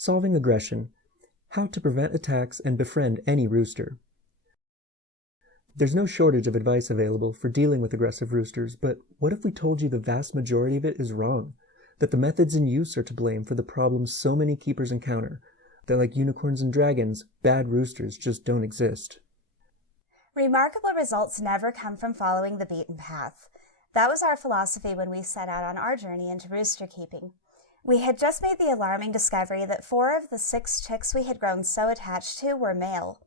Solving aggression. How to prevent attacks and befriend any rooster. There's no shortage of advice available for dealing with aggressive roosters, but what if we told you the vast majority of it is wrong? That the methods in use are to blame for the problems so many keepers encounter? That like unicorns and dragons, bad roosters just don't exist? Remarkable results never come from following the beaten path. That was our philosophy when we set out on our journey into rooster keeping. We had just made the alarming discovery that 4 of the 6 chicks we had grown so attached to were male.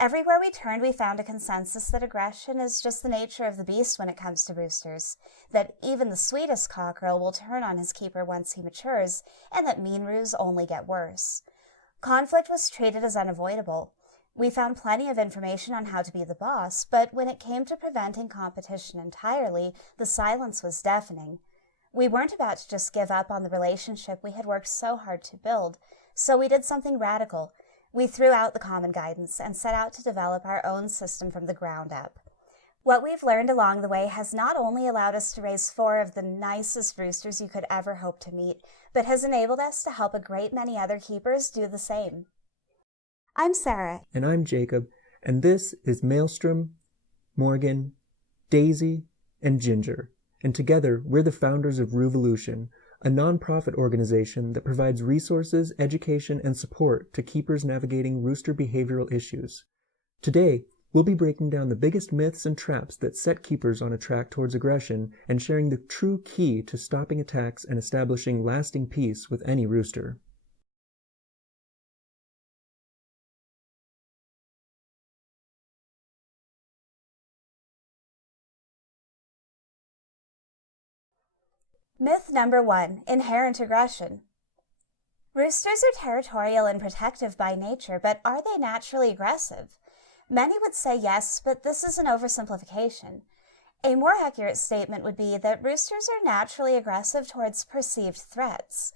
Everywhere we turned, we found a consensus that aggression is just the nature of the beast when it comes to roosters, that even the sweetest cockerel will turn on his keeper once he matures, and that mean roos only get worse. Conflict was treated as unavoidable. We found plenty of information on how to be the boss, but when it came to preventing competition entirely, the silence was deafening. We weren't about to just give up on the relationship we had worked so hard to build, so we did something radical. We threw out the common guidance and set out to develop our own system from the ground up. What we've learned along the way has not only allowed us to raise 4 of the nicest roosters you could ever hope to meet, but has enabled us to help a great many other keepers do the same. I'm Sara. And I'm Jacob, and this is Maelstrom, Morgan, Daisy, and Ginger. And together, we're the founders of Roovolution, a nonprofit organization that provides resources, education, and support to keepers navigating rooster behavioral issues. Today, we'll be breaking down the biggest myths and traps that set keepers on a track towards aggression and sharing the true key to stopping attacks and establishing lasting peace with any rooster. Myth number 1, inherent aggression. Roosters are territorial and protective by nature, but are they naturally aggressive? Many would say yes, but this is an oversimplification. A more accurate statement would be that roosters are naturally aggressive towards perceived threats.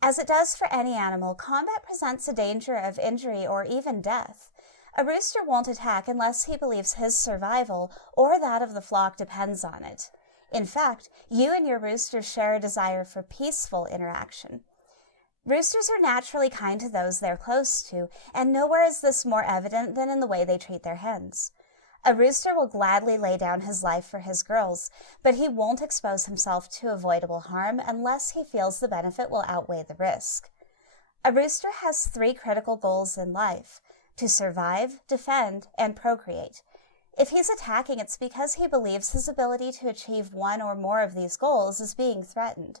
As it does for any animal, combat presents a danger of injury or even death. A rooster won't attack unless he believes his survival or that of the flock depends on it. In fact, you and your rooster share a desire for peaceful interaction. Roosters are naturally kind to those they're close to, and nowhere is this more evident than in the way they treat their hens. A rooster will gladly lay down his life for his girls, but he won't expose himself to avoidable harm unless he feels the benefit will outweigh the risk. A rooster has 3 critical goals in life: to survive, defend, and procreate. If he's attacking, it's because he believes his ability to achieve one or more of these goals is being threatened.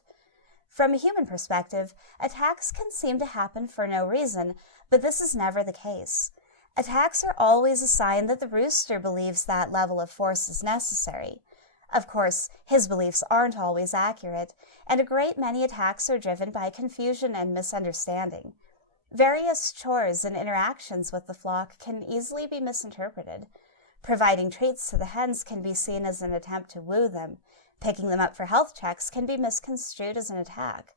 From a human perspective, attacks can seem to happen for no reason, but this is never the case. Attacks are always a sign that the rooster believes that level of force is necessary. Of course, his beliefs aren't always accurate, and a great many attacks are driven by confusion and misunderstanding. Various chores and interactions with the flock can easily be misinterpreted. Providing treats to the hens can be seen as an attempt to woo them. Picking them up for health checks can be misconstrued as an attack.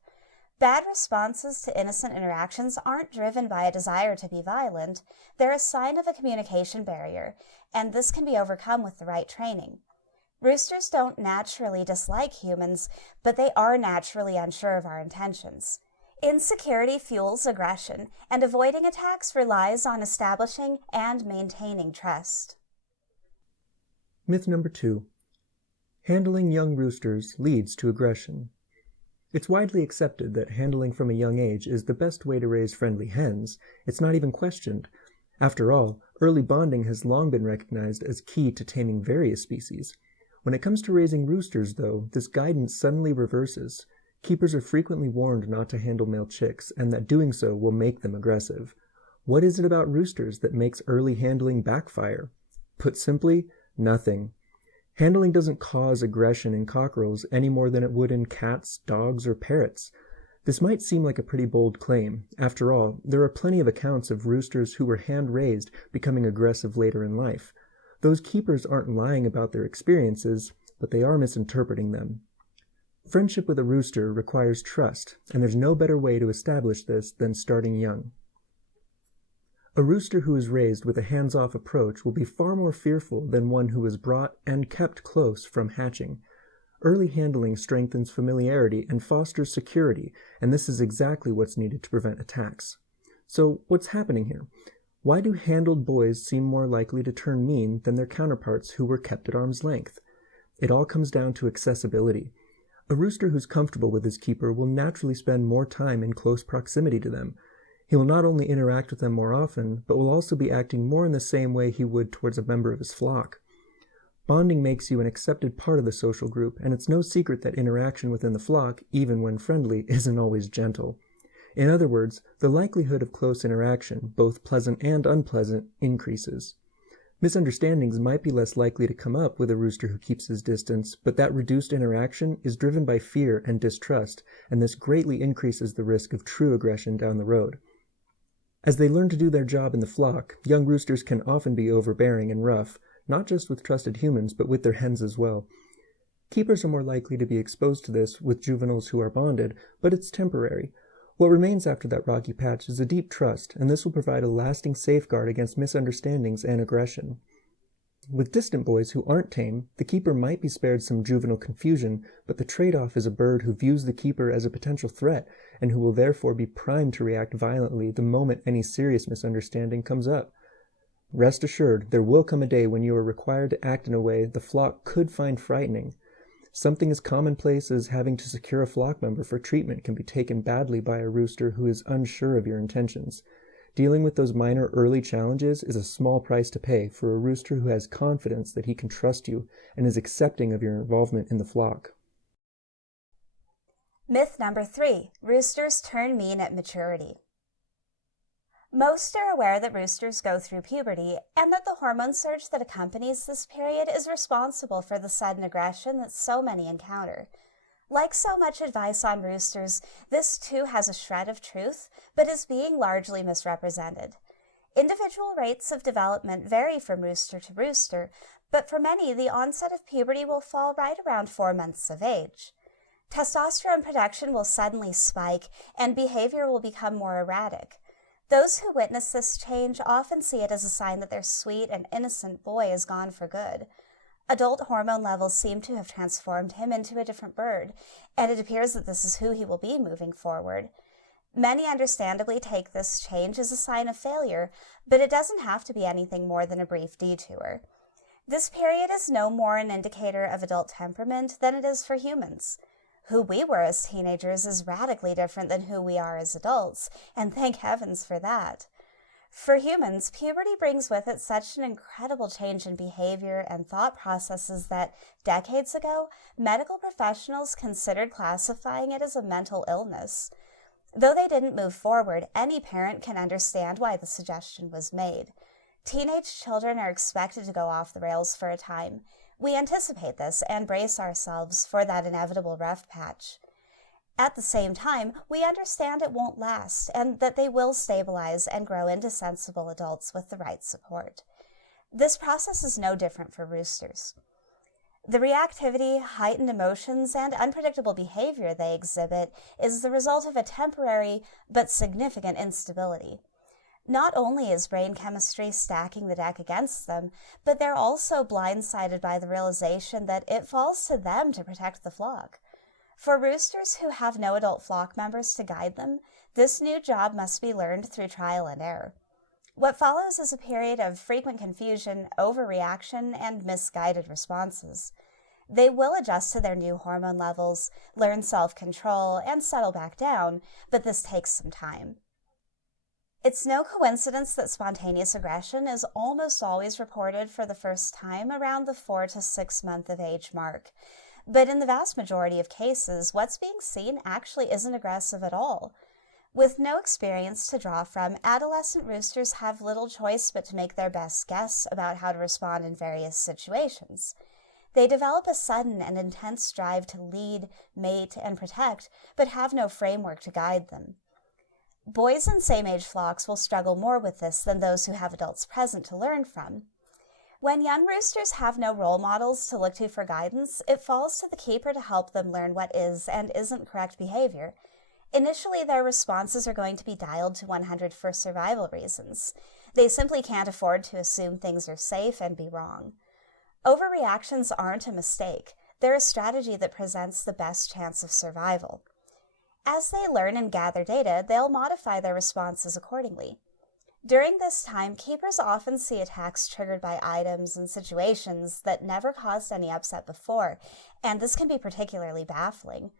Bad responses to innocent interactions aren't driven by a desire to be violent. They're a sign of a communication barrier, and this can be overcome with the right training. Roosters don't naturally dislike humans, but they are naturally unsure of our intentions. Insecurity fuels aggression, and avoiding attacks relies on establishing and maintaining trust. Myth number 2. Handling young roosters leads to aggression. It's widely accepted that handling from a young age is the best way to raise friendly hens. It's not even questioned. After all, early bonding has long been recognized as key to taming various species. When it comes to raising roosters, though, this guidance suddenly reverses. Keepers are frequently warned not to handle male chicks, and that doing so will make them aggressive. What is it about roosters that makes early handling backfire? Put simply, nothing. Handling doesn't cause aggression in cockerels any more than it would in cats, dogs, or parrots. This might seem like a pretty bold claim. After all, there are plenty of accounts of roosters who were hand-raised becoming aggressive later in life. Those keepers aren't lying about their experiences, but they are misinterpreting them. Friendship with a rooster requires trust, and there's no better way to establish this than starting young. A rooster who is raised with a hands-off approach will be far more fearful than one who is brought and kept close from hatching. Early handling strengthens familiarity and fosters security, and this is exactly what's needed to prevent attacks. So, what's happening here? Why do handled boys seem more likely to turn mean than their counterparts who were kept at arm's length? It all comes down to accessibility. A rooster who's comfortable with his keeper will naturally spend more time in close proximity to them. He will not only interact with them more often, but will also be acting more in the same way he would towards a member of his flock. Bonding makes you an accepted part of the social group, and it's no secret that interaction within the flock, even when friendly, isn't always gentle. In other words, the likelihood of close interaction, both pleasant and unpleasant, increases. Misunderstandings might be less likely to come up with a rooster who keeps his distance, but that reduced interaction is driven by fear and distrust, and this greatly increases the risk of true aggression down the road. As they learn to do their job in the flock, young roosters can often be overbearing and rough, not just with trusted humans, but with their hens as well. Keepers are more likely to be exposed to this with juveniles who are bonded, but it's temporary. What remains after that rocky patch is a deep trust, and this will provide a lasting safeguard against misunderstandings and aggression. With distant boys who aren't tame, the keeper might be spared some juvenile confusion, but the trade-off is a bird who views the keeper as a potential threat, and who will therefore be primed to react violently the moment any serious misunderstanding comes up. Rest assured, there will come a day when you are required to act in a way the flock could find frightening. Something as commonplace as having to secure a flock member for treatment can be taken badly by a rooster who is unsure of your intentions. Dealing with those minor early challenges is a small price to pay for a rooster who has confidence that he can trust you and is accepting of your involvement in the flock. Myth number 3, roosters turn mean at maturity. Most are aware that roosters go through puberty and that the hormone surge that accompanies this period is responsible for the sudden aggression that so many encounter. Like so much advice on roosters, this too has a shred of truth, but is being largely misrepresented. Individual rates of development vary from rooster to rooster, but for many, the onset of puberty will fall right around 4 months of age. Testosterone production will suddenly spike, and behavior will become more erratic. Those who witness this change often see it as a sign that their sweet and innocent boy is gone for good. Adult hormone levels seem to have transformed him into a different bird, and it appears that this is who he will be moving forward. Many understandably take this change as a sign of failure, but it doesn't have to be anything more than a brief detour. This period is no more an indicator of adult temperament than it is for humans. Who we were as teenagers is radically different than who we are as adults, and thank heavens for that. For humans, puberty brings with it such an incredible change in behavior and thought processes that, decades ago, medical professionals considered classifying it as a mental illness. Though they didn't move forward, any parent can understand why the suggestion was made. Teenage children are expected to go off the rails for a time. We anticipate this and brace ourselves for that inevitable rough patch. At the same time, we understand it won't last and that they will stabilize and grow into sensible adults with the right support. This process is no different for roosters. The reactivity, heightened emotions, and unpredictable behavior they exhibit is the result of a temporary but significant instability. Not only is brain chemistry stacking the deck against them, but they're also blindsided by the realization that it falls to them to protect the flock. For roosters who have no adult flock members to guide them, this new job must be learned through trial and error. What follows is a period of frequent confusion, overreaction, and misguided responses. They will adjust to their new hormone levels, learn self-control, and settle back down, but this takes some time. It's no coincidence that spontaneous aggression is almost always reported for the first time around the 4 to 6 month of age mark. But in the vast majority of cases, what's being seen actually isn't aggressive at all. With no experience to draw from, adolescent roosters have little choice but to make their best guess about how to respond in various situations. They develop a sudden and intense drive to lead, mate, and protect, but have no framework to guide them. Boys in same-age flocks will struggle more with this than those who have adults present to learn from. When young roosters have no role models to look to for guidance, it falls to the keeper to help them learn what is and isn't correct behavior. Initially, their responses are going to be dialed to 100 for survival reasons. They simply can't afford to assume things are safe and be wrong. Overreactions aren't a mistake. they're a strategy that presents the best chance of survival. As they learn and gather data, they'll modify their responses accordingly. During this time, keepers often see attacks triggered by items and situations that never caused any upset before, and this can be particularly baffling.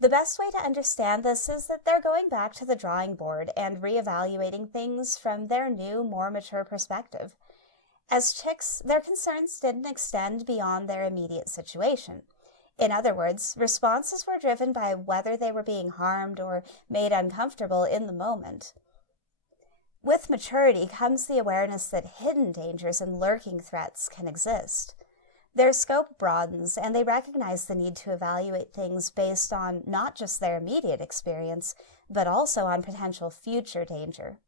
The best way to understand this is that they're going back to the drawing board and reevaluating things from their new, more mature perspective. As chicks, their concerns didn't extend beyond their immediate situation. In other words, responses were driven by whether they were being harmed or made uncomfortable in the moment. With maturity comes the awareness that hidden dangers and lurking threats can exist. Their scope broadens, and they recognize the need to evaluate things based on not just their immediate experience, but also on potential future danger.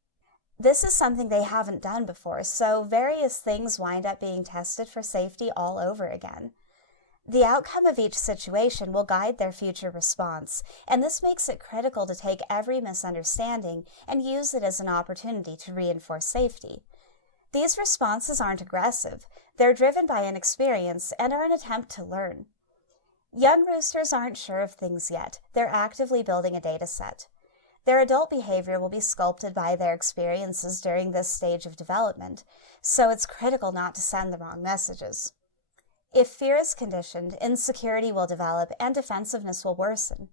This is something they haven't done before, so various things wind up being tested for safety all over again. The outcome of each situation will guide their future response, and this makes it critical to take every misunderstanding and use it as an opportunity to reinforce safety. These responses aren't aggressive. They're driven by an experience and are an attempt to learn. Young roosters aren't sure of things yet. They're actively building a data set. Their adult behavior will be sculpted by their experiences during this stage of development, so it's critical not to send the wrong messages. If fear is conditioned, insecurity will develop and defensiveness will worsen.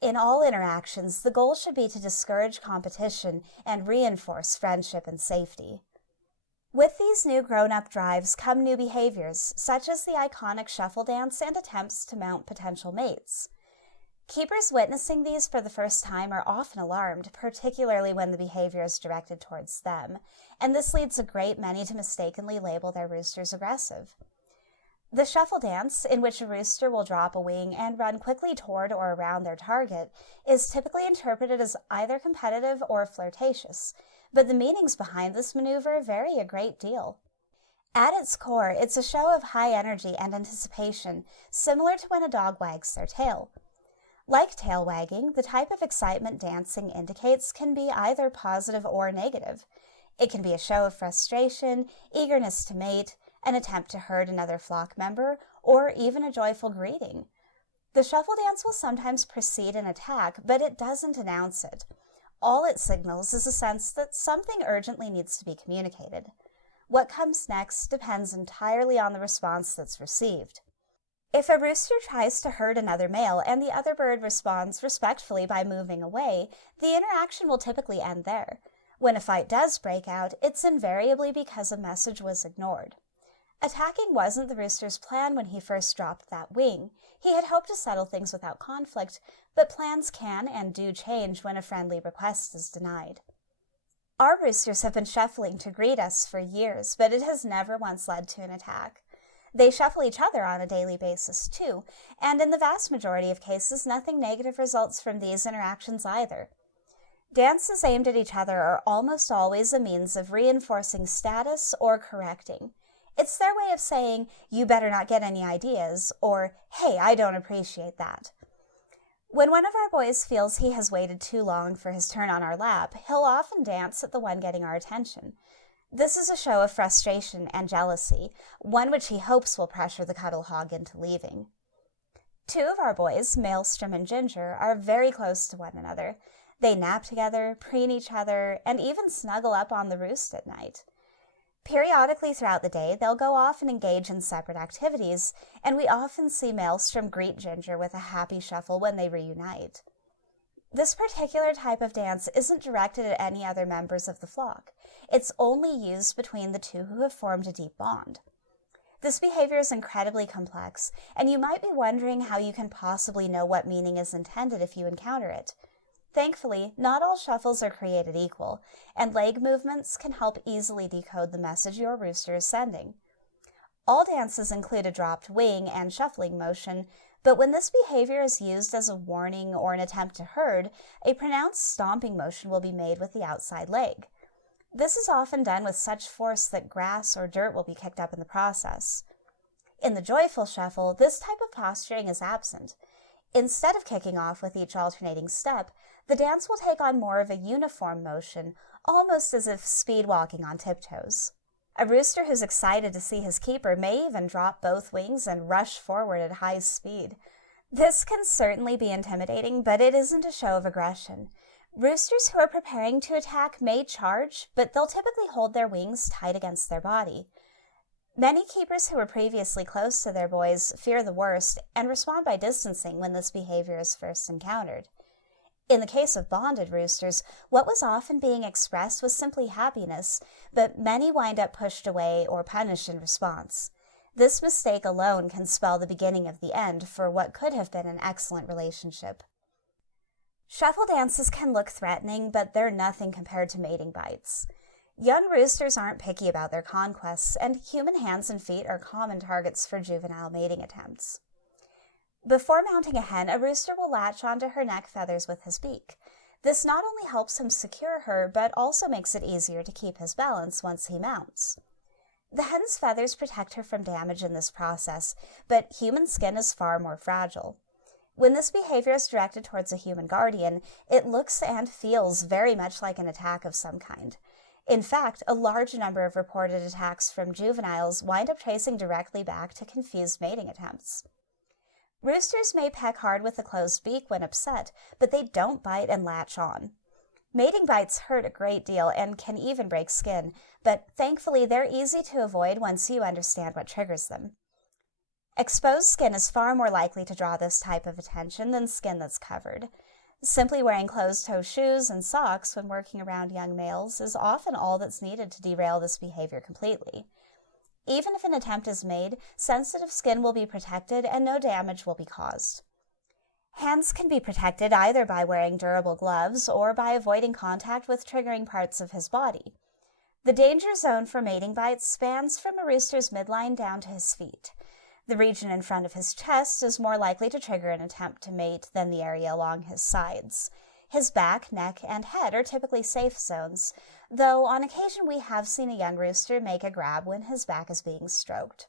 In all interactions, the goal should be to discourage competition and reinforce friendship and safety. With these new grown-up drives come new behaviors, such as the iconic shuffle dance and attempts to mount potential mates. Keepers witnessing these for the first time are often alarmed, particularly when the behavior is directed towards them, and this leads a great many to mistakenly label their roosters aggressive. The shuffle dance, in which a rooster will drop a wing and run quickly toward or around their target, is typically interpreted as either competitive or flirtatious, but the meanings behind this maneuver vary a great deal. At its core, it's a show of high energy and anticipation, similar to when a dog wags their tail. Like tail wagging, the type of excitement dancing indicates can be either positive or negative. It can be a show of frustration, eagerness to mate, an attempt to herd another flock member, or even a joyful greeting. The shuffle dance will sometimes precede an attack, but it doesn't announce it. All it signals is a sense that something urgently needs to be communicated. What comes next depends entirely on the response that's received. If a rooster tries to herd another male and the other bird responds respectfully by moving away, the interaction will typically end there. When a fight does break out, it's invariably because a message was ignored. Attacking wasn't the rooster's plan when he first dropped that wing. He had hoped to settle things without conflict, but plans can and do change when a friendly request is denied. Our roosters have been shuffling to greet us for years, but it has never once led to an attack. They shuffle each other on a daily basis, too, and in the vast majority of cases, nothing negative results from these interactions either. Dances aimed at each other are almost always a means of reinforcing status or correcting. It's their way of saying, "You better not get any ideas," or, "Hey, I don't appreciate that." When one of our boys feels he has waited too long for his turn on our lap, he'll often dance at the one getting our attention. This is a show of frustration and jealousy, one which he hopes will pressure the cuddle hog into leaving. Two of our boys, Maelstrom and Ginger, are very close to one another. They nap together, preen each other, and even snuggle up on the roost at night. Periodically throughout the day, they'll go off and engage in separate activities, and we often see Maelstrom greet Ginger with a happy shuffle when they reunite. This particular type of dance isn't directed at any other members of the flock. It's only used between the two who have formed a deep bond. This behavior is incredibly complex, and you might be wondering how you can possibly know what meaning is intended if you encounter it. Thankfully, not all shuffles are created equal, and leg movements can help easily decode the message your rooster is sending. All dances include a dropped wing and shuffling motion, but when this behavior is used as a warning or an attempt to herd, a pronounced stomping motion will be made with the outside leg. This is often done with such force that grass or dirt will be kicked up in the process. In the joyful shuffle, this type of posturing is absent. Instead of kicking off with each alternating step, the dance will take on more of a uniform motion, almost as if speed walking on tiptoes. A rooster who's excited to see his keeper may even drop both wings and rush forward at high speed. This can certainly be intimidating, but it isn't a show of aggression. Roosters who are preparing to attack may charge, but they'll typically hold their wings tight against their body. Many keepers who were previously close to their boys fear the worst and respond by distancing when this behavior is first encountered. In the case of bonded roosters, what was often being expressed was simply happiness, but many wind up pushed away or punished in response. This mistake alone can spell the beginning of the end for what could have been an excellent relationship. Shuffle dances can look threatening, but they're nothing compared to mating bites. Young roosters aren't picky about their conquests, and human hands and feet are common targets for juvenile mating attempts. Before mounting a hen, a rooster will latch onto her neck feathers with his beak. This not only helps him secure her, but also makes it easier to keep his balance once he mounts. The hen's feathers protect her from damage in this process, but human skin is far more fragile. When this behavior is directed towards a human guardian, it looks and feels very much like an attack of some kind. In fact, a large number of reported attacks from juveniles wind up tracing directly back to confused mating attempts. Roosters may peck hard with a closed beak when upset, but they don't bite and latch on. Mating bites hurt a great deal and can even break skin, but thankfully they're easy to avoid once you understand what triggers them. Exposed skin is far more likely to draw this type of attention than skin that's covered. Simply wearing closed-toe shoes and socks when working around young males is often all that's needed to derail this behavior completely. Even if an attempt is made, sensitive skin will be protected and no damage will be caused. Hands can be protected either by wearing durable gloves or by avoiding contact with triggering parts of his body. The danger zone for mating bites spans from a rooster's midline down to his feet. The region in front of his chest is more likely to trigger an attempt to mate than the area along his sides. His back, neck, and head are typically safe zones, though on occasion we have seen a young rooster make a grab when his back is being stroked.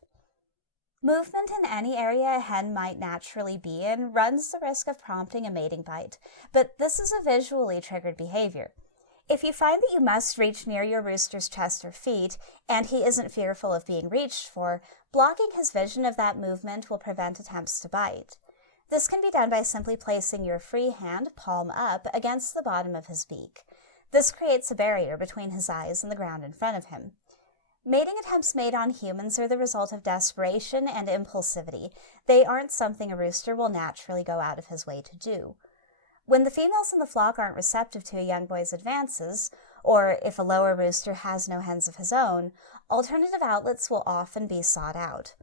Movement in any area a hen might naturally be in runs the risk of prompting a mating bite, but this is a visually triggered behavior. If you find that you must reach near your rooster's chest or feet, and he isn't fearful of being reached for, blocking his vision of that movement will prevent attempts to bite. This can be done by simply placing your free hand, palm up, against the bottom of his beak. This creates a barrier between his eyes and the ground in front of him. Mating attempts made on humans are the result of desperation and impulsivity. They aren't something a rooster will naturally go out of his way to do. When the females in the flock aren't receptive to a young boy's advances, or if a lower rooster has no hens of his own, alternative outlets will often be sought out.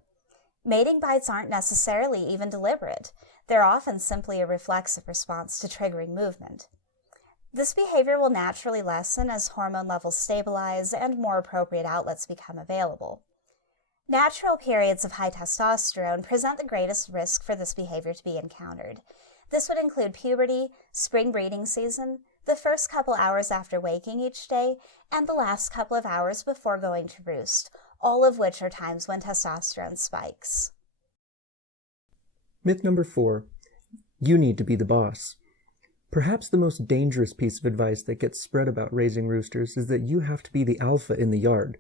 Mating bites aren't necessarily even deliberate. They're often simply a reflexive response to triggering movement. This behavior will naturally lessen as hormone levels stabilize and more appropriate outlets become available. Natural periods of high testosterone present the greatest risk for this behavior to be encountered. This would include puberty, spring breeding season, the first couple hours after waking each day, and the last couple of hours before going to roost, all of which are times when testosterone spikes. Myth number 4. You need to be the boss. Perhaps the most dangerous piece of advice that gets spread about raising roosters is that you have to be the alpha in the yard.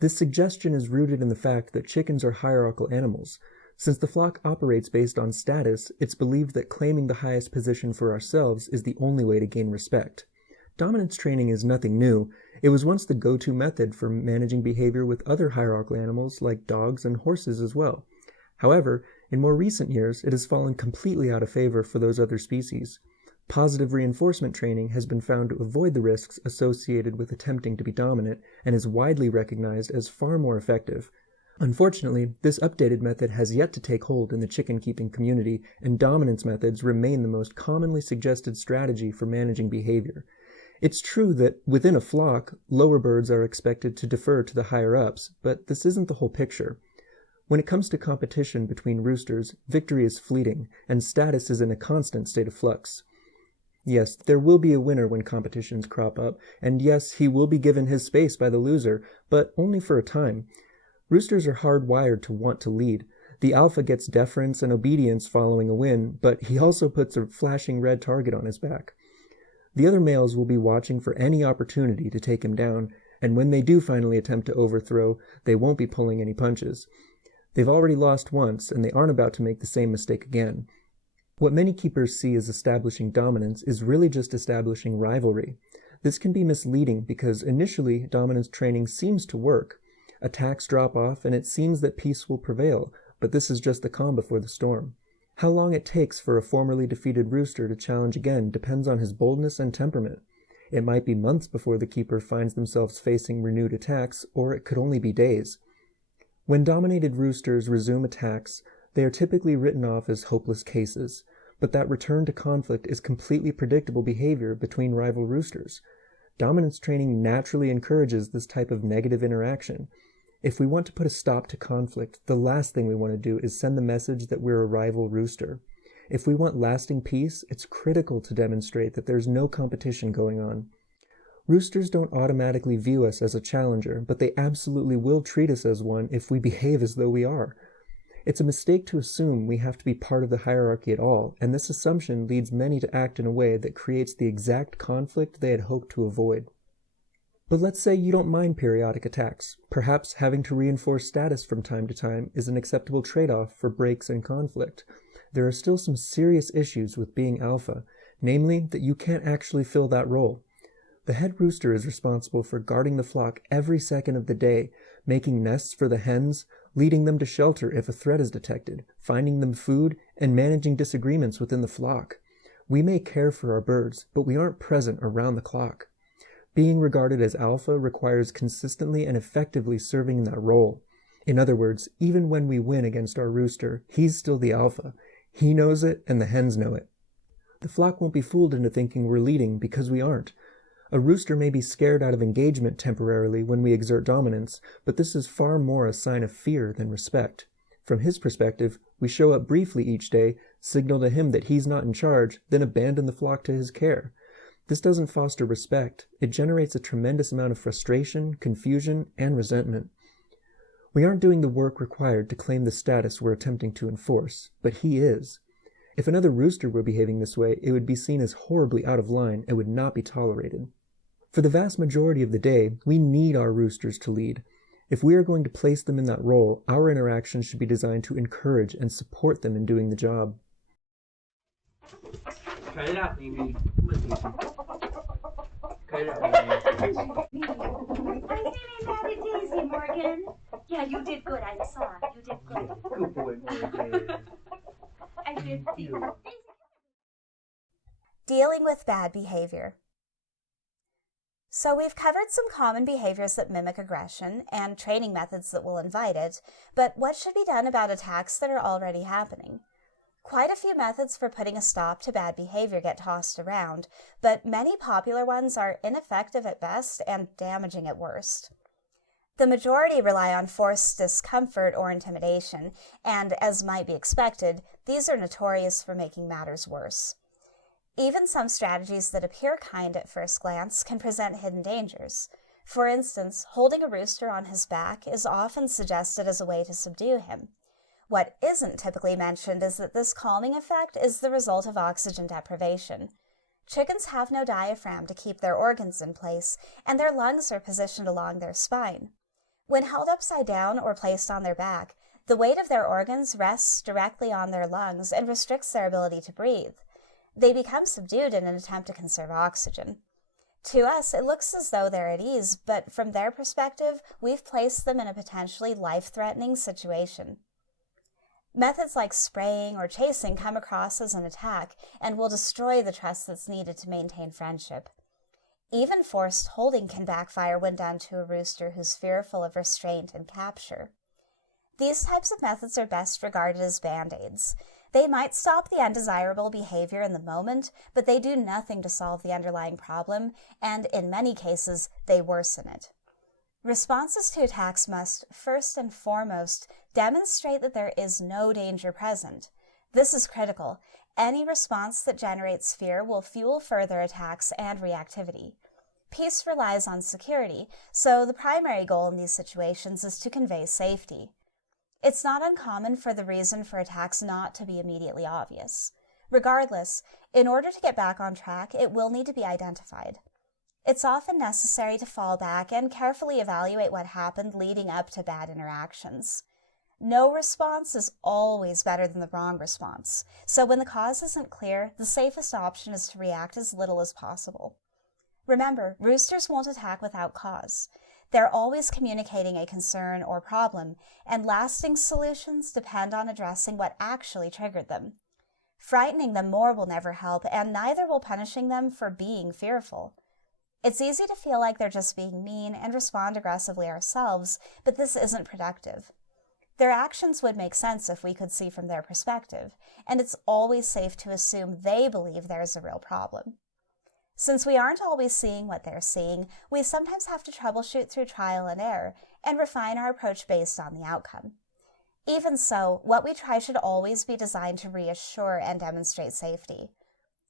This suggestion is rooted in the fact that chickens are hierarchical animals. Since the flock operates based on status, it's believed that claiming the highest position for ourselves is the only way to gain respect. Dominance training is nothing new. It was once the go-to method for managing behavior with other hierarchical animals like dogs and horses as well. However, in more recent years, it has fallen completely out of favor for those other species. Positive reinforcement training has been found to avoid the risks associated with attempting to be dominant and is widely recognized as far more effective. Unfortunately, this updated method has yet to take hold in the chicken-keeping community, and dominance methods remain the most commonly suggested strategy for managing behavior. It's true that within a flock, lower birds are expected to defer to the higher-ups, but this isn't the whole picture. When it comes to competition between roosters, victory is fleeting, and status is in a constant state of flux. Yes, there will be a winner when competitions crop up, and yes, he will be given his space by the loser, but only for a time. Roosters are hardwired to want to lead. The alpha gets deference and obedience following a win, but he also puts a flashing red target on his back. The other males will be watching for any opportunity to take him down. And when they do finally attempt to overthrow, they won't be pulling any punches. They've already lost once, and they aren't about to make the same mistake again. What many keepers see as establishing dominance is really just establishing rivalry. This can be misleading because initially dominance training seems to work. Attacks drop off and it seems that peace will prevail, but this is just the calm before the storm. How long it takes for a formerly defeated rooster to challenge again depends on his boldness and temperament. It might be months before the keeper finds themselves facing renewed attacks, or it could only be days. When dominated roosters resume attacks, they are typically written off as hopeless cases, but that return to conflict is completely predictable behavior between rival roosters. Dominance training naturally encourages this type of negative interaction. If we want to put a stop to conflict, the last thing we want to do is send the message that we're a rival rooster. If we want lasting peace, it's critical to demonstrate that there's no competition going on. Roosters don't automatically view us as a challenger, but they absolutely will treat us as one if we behave as though we are. It's a mistake to assume we have to be part of the hierarchy at all, and this assumption leads many to act in a way that creates the exact conflict they had hoped to avoid. But let's say you don't mind periodic attacks. Perhaps having to reinforce status from time to time is an acceptable trade-off for breaks in conflict. There are still some serious issues with being alpha, namely that you can't actually fill that role. The head rooster is responsible for guarding the flock every second of the day, making nests for the hens, leading them to shelter if a threat is detected, finding them food, and managing disagreements within the flock. We may care for our birds, but we aren't present around the clock. Being regarded as alpha requires consistently and effectively serving in that role. In other words, even when we win against our rooster, he's still the alpha. He knows it, and the hens know it. The flock won't be fooled into thinking we're leading because we aren't. A rooster may be scared out of engagement temporarily when we exert dominance, but this is far more a sign of fear than respect. From his perspective, we show up briefly each day, signal to him that he's not in charge, then abandon the flock to his care. This doesn't foster respect. It generates a tremendous amount of frustration, confusion, and resentment. We aren't doing the work required to claim the status we're attempting to enforce, but he is. If another rooster were behaving this way, it would be seen as horribly out of line and would not be tolerated. For the vast majority of the day, we need our roosters to lead. If we are going to place them in that role, our interactions should be designed to encourage and support them in doing the job. Try it out, baby. Come on, baby. Try it out, baby. I'm feeling very dizzy, Morgan. Yeah, you did good. I saw. You did good. Good boy, Morgan. I did see. Dealing with bad behavior. So we've covered some common behaviors that mimic aggression and training methods that will invite it, but what should be done about attacks that are already happening? Quite a few methods for putting a stop to bad behavior get tossed around, but many popular ones are ineffective at best and damaging at worst. The majority rely on forced discomfort or intimidation, and as might be expected, these are notorious for making matters worse. Even some strategies that appear kind at first glance can present hidden dangers. For instance, holding a rooster on his back is often suggested as a way to subdue him. What isn't typically mentioned is that this calming effect is the result of oxygen deprivation. Chickens have no diaphragm to keep their organs in place, and their lungs are positioned along their spine. When held upside down or placed on their back, the weight of their organs rests directly on their lungs and restricts their ability to breathe. They become subdued in an attempt to conserve oxygen. To us, it looks as though they're at ease, but from their perspective, we've placed them in a potentially life-threatening situation. Methods like spraying or chasing come across as an attack and will destroy the trust that's needed to maintain friendship. Even forced holding can backfire when done to a rooster who's fearful of restraint and capture. These types of methods are best regarded as band-aids. They might stop the undesirable behavior in the moment, but they do nothing to solve the underlying problem, and in many cases, they worsen it. Responses to attacks must, first and foremost, demonstrate that there is no danger present. This is critical. Any response that generates fear will fuel further attacks and reactivity. Peace relies on security, so the primary goal in these situations is to convey safety. It's not uncommon for the reason for attacks not to be immediately obvious. Regardless, in order to get back on track, it will need to be identified. It's often necessary to fall back and carefully evaluate what happened leading up to bad interactions. No response is always better than the wrong response, so when the cause isn't clear, the safest option is to react as little as possible. Remember, roosters won't attack without cause. They're always communicating a concern or problem, and lasting solutions depend on addressing what actually triggered them. Frightening them more will never help, and neither will punishing them for being fearful. It's easy to feel like they're just being mean and respond aggressively ourselves, but this isn't productive. Their actions would make sense if we could see from their perspective, and it's always safe to assume they believe there's a real problem. Since we aren't always seeing what they're seeing, we sometimes have to troubleshoot through trial and error and refine our approach based on the outcome. Even so, what we try should always be designed to reassure and demonstrate safety.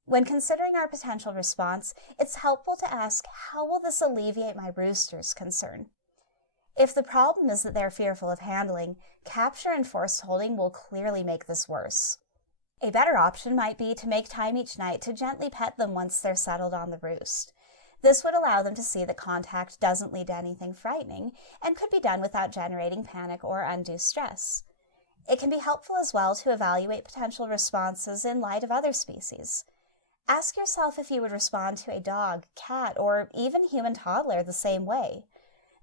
When considering our potential response, it's helpful to ask, how will this alleviate my rooster's concern? If the problem is that they're fearful of handling, capture and forced holding will clearly make this worse. A better option might be to make time each night to gently pet them once they're settled on the roost. This would allow them to see that contact doesn't lead to anything frightening and could be done without generating panic or undue stress. It can be helpful as well to evaluate potential responses in light of other species. Ask yourself if you would respond to a dog, cat, or even human toddler the same way.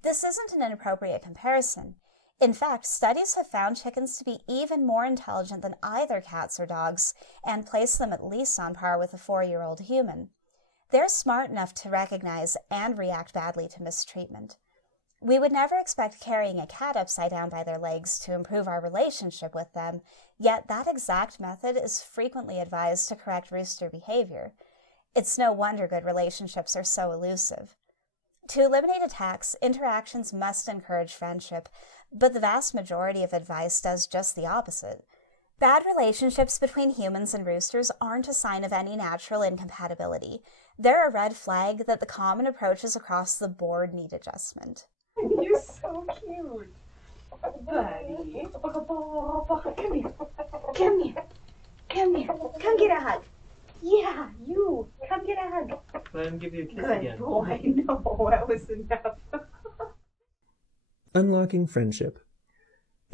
This isn't an inappropriate comparison. In fact, studies have found chickens to be even more intelligent than either cats or dogs and place them at least on par with a 4-year-old human. They're smart enough to recognize and react badly to mistreatment. We would never expect carrying a cat upside down by their legs to improve our relationship with them, yet that exact method is frequently advised to correct rooster behavior. It's no wonder good relationships are so elusive. To eliminate attacks, interactions must encourage friendship, but the vast majority of advice does just the opposite. Bad relationships between humans and roosters aren't a sign of any natural incompatibility. They're a red flag that the common approaches across the board need adjustment. You're so cute. Buddy. Come here. Come here. Come here. Come get a hug. Yeah, you. Come get a hug. Let him give you a kiss Good again. boy. No, that was enough. Unlocking friendship.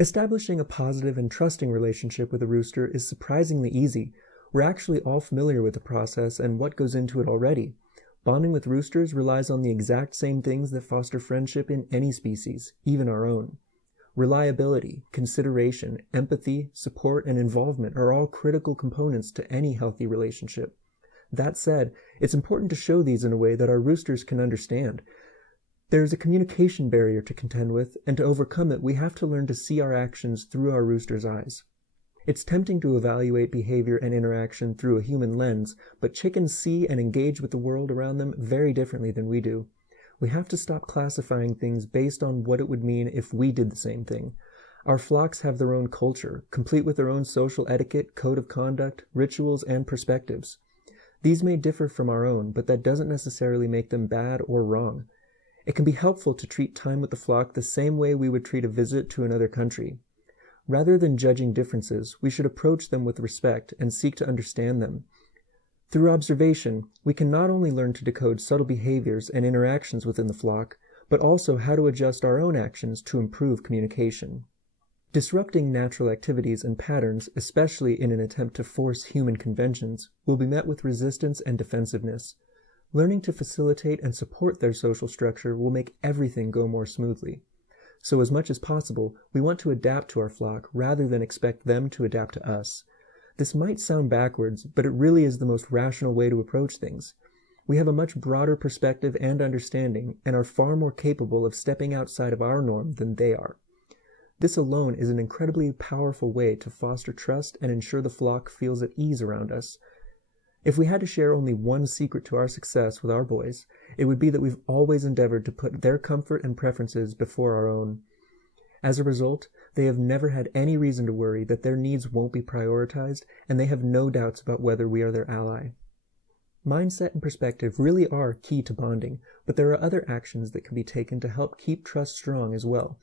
Establishing a positive and trusting relationship with a rooster is surprisingly easy. We're actually all familiar with the process and what goes into it already. Bonding with roosters relies on the exact same things that foster friendship in any species, even our own. Reliability, consideration, empathy, support, and involvement are all critical components to any healthy relationship. That said, it's important to show these in a way that our roosters can understand. There is a communication barrier to contend with, and to overcome it, we have to learn to see our actions through our rooster's eyes. It's tempting to evaluate behavior and interaction through a human lens, but chickens see and engage with the world around them very differently than we do. We have to stop classifying things based on what it would mean if we did the same thing. Our flocks have their own culture, complete with their own social etiquette, code of conduct, rituals, and perspectives. These may differ from our own, but that doesn't necessarily make them bad or wrong. It can be helpful to treat time with the flock the same way we would treat a visit to another country. Rather than judging differences, we should approach them with respect and seek to understand them. Through observation, we can not only learn to decode subtle behaviors and interactions within the flock, but also how to adjust our own actions to improve communication. Disrupting natural activities and patterns, especially in an attempt to force human conventions, will be met with resistance and defensiveness. Learning to facilitate and support their social structure will make everything go more smoothly. So as much as possible, we want to adapt to our flock rather than expect them to adapt to us. This might sound backwards, but it really is the most rational way to approach things. We have a much broader perspective and understanding, and are far more capable of stepping outside of our norm than they are. This alone is an incredibly powerful way to foster trust and ensure the flock feels at ease around us. If we had to share only one secret to our success with our boys, it would be that we've always endeavored to put their comfort and preferences before our own. As a result, they have never had any reason to worry that their needs won't be prioritized, and they have no doubts about whether we are their ally. Mindset and perspective really are key to bonding, but there are other actions that can be taken to help keep trust strong as well.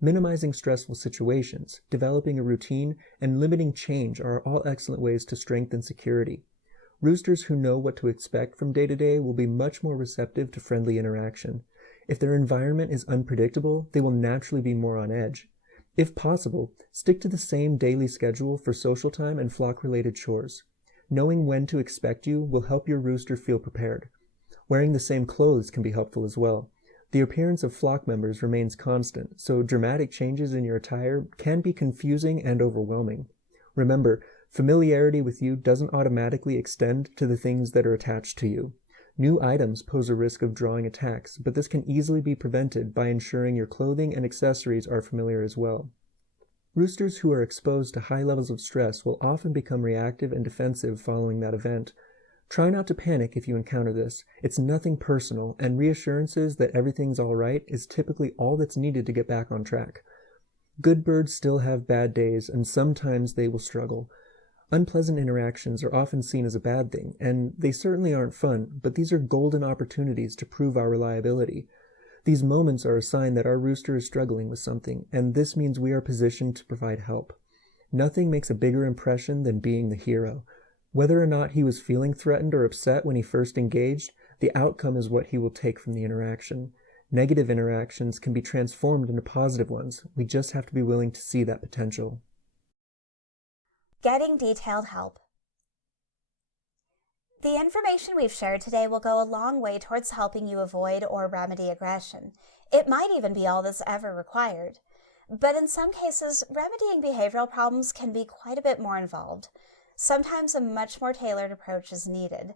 Minimizing stressful situations, developing a routine, and limiting change are all excellent ways to strengthen security. Roosters who know what to expect from day to day will be much more receptive to friendly interaction. If their environment is unpredictable, they will naturally be more on edge. If possible, stick to the same daily schedule for social time and flock-related chores. Knowing when to expect you will help your rooster feel prepared. Wearing the same clothes can be helpful as well. The appearance of flock members remains constant, so dramatic changes in your attire can be confusing and overwhelming. Remember, familiarity with you doesn't automatically extend to the things that are attached to you. New items pose a risk of drawing attacks, but this can easily be prevented by ensuring your clothing and accessories are familiar as well. Roosters who are exposed to high levels of stress will often become reactive and defensive following that event. Try not to panic if you encounter this. It's nothing personal, and reassurances that everything's all right is typically all that's needed to get back on track. Good birds still have bad days, and sometimes they will struggle. Unpleasant interactions are often seen as a bad thing, and they certainly aren't fun, but these are golden opportunities to prove our reliability. These moments are a sign that our rooster is struggling with something, and this means we are positioned to provide help. Nothing makes a bigger impression than being the hero. Whether or not he was feeling threatened or upset when he first engaged, the outcome is what he will take from the interaction. Negative interactions can be transformed into positive ones. We just have to be willing to see that potential. Getting detailed help. The information we've shared today will go a long way towards helping you avoid or remedy aggression. It might even be all that's ever required. But in some cases, remedying behavioral problems can be quite a bit more involved. Sometimes a much more tailored approach is needed.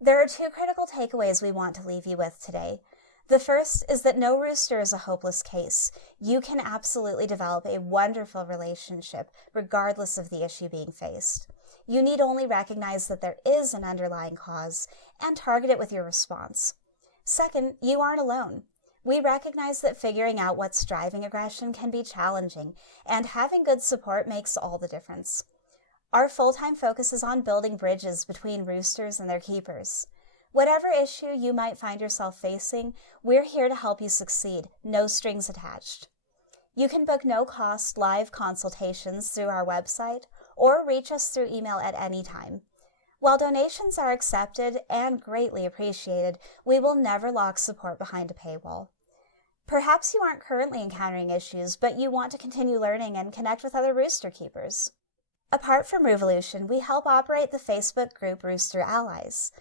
There are two critical takeaways we want to leave you with today. The first is that no rooster is a hopeless case. You can absolutely develop a wonderful relationship regardless of the issue being faced. You need only recognize that there is an underlying cause and target it with your response. Second, you aren't alone. We recognize that figuring out what's driving aggression can be challenging, and having good support makes all the difference. Our full-time focus is on building bridges between roosters and their keepers. Whatever issue you might find yourself facing, we're here to help you succeed, no strings attached. You can book no-cost live consultations through our website or reach us through email at any time. While donations are accepted and greatly appreciated, we will never lock support behind a paywall. Perhaps you aren't currently encountering issues, but you want to continue learning and connect with other rooster keepers. Apart from Revolution, we help operate the Facebook group Rooster Allies.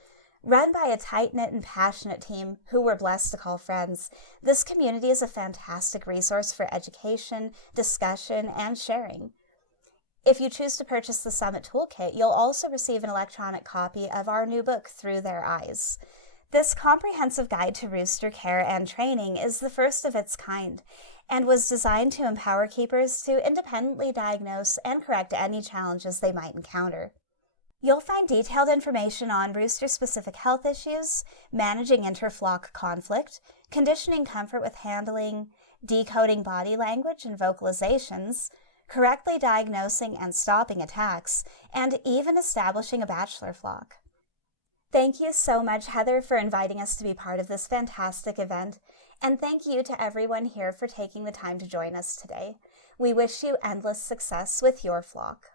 Run by a tight-knit and passionate team who we're blessed to call friends, this community is a fantastic resource for education, discussion, and sharing. If you choose to purchase the Summit Toolkit, you'll also receive an electronic copy of our new book, Through Their Eyes. This comprehensive guide to rooster care and training is the first of its kind and was designed to empower keepers to independently diagnose and correct any challenges they might encounter. You'll find detailed information on rooster-specific health issues, managing interflock conflict, conditioning comfort with handling, decoding body language and vocalizations, correctly diagnosing and stopping attacks, and even establishing a bachelor flock. Thank you so much, Heather, for inviting us to be part of this fantastic event, and thank you to everyone here for taking the time to join us today. We wish you endless success with your flock.